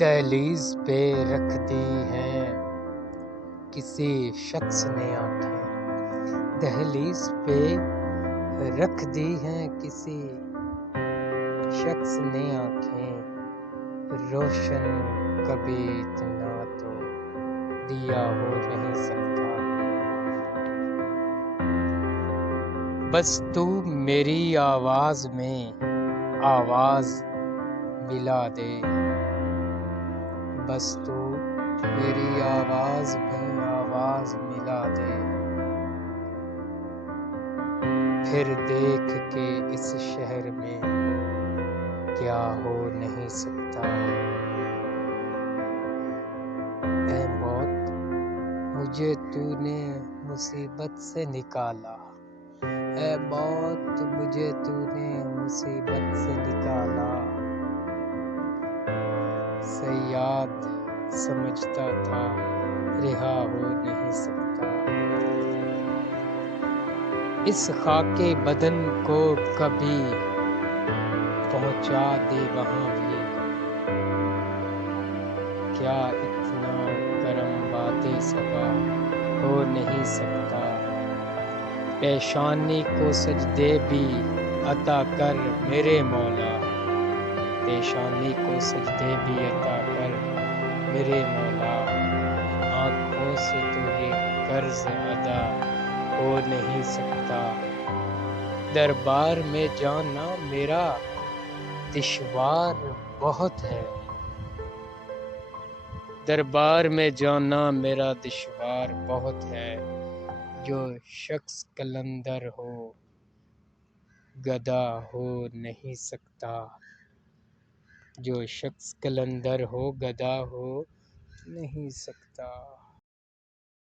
دہلیز پہ رکھ دی ہیں کسی شخص نے آنکھیں، دہلیز پہ رکھ دی ہیں کسی شخص نے آنکھیں، روشن کبھی اتنا تو دیا ہو نہیں سکتا، بس تو میری آواز میں آواز ملا دے، بس تو میری آواز میں آواز ملا دے، پھر دیکھ کے اس شہر میں کیا ہو نہیں سکتا، اے موت مجھے تو نے مصیبت سے نکالا، اے موت مجھے تو نے مصیبت سے نکالا، صیاد سمجھتا تھا رہا ہو نہیں سکتا، اس خاک بدن کو کبھی پہنچا دے وہاں بھی، کیا اتنا کرم باد صبا ہو نہیں سکتا، پیشانی کو سجدے بھی عطا کر میرے مولا، پیشانی کو سجدے بھی عطا کر میرے مولا، آنکھوں سے تو یہ قرض ادا ہو نہیں سکتا، دربار میں جانا میرا دشوار بہت ہے، دربار میں جانا میرا دشوار بہت ہے، جو شخص قلندر ہو گدا ہو نہیں سکتا، جو شخص قلندر ہو گدا ہو نہیں سکتا۔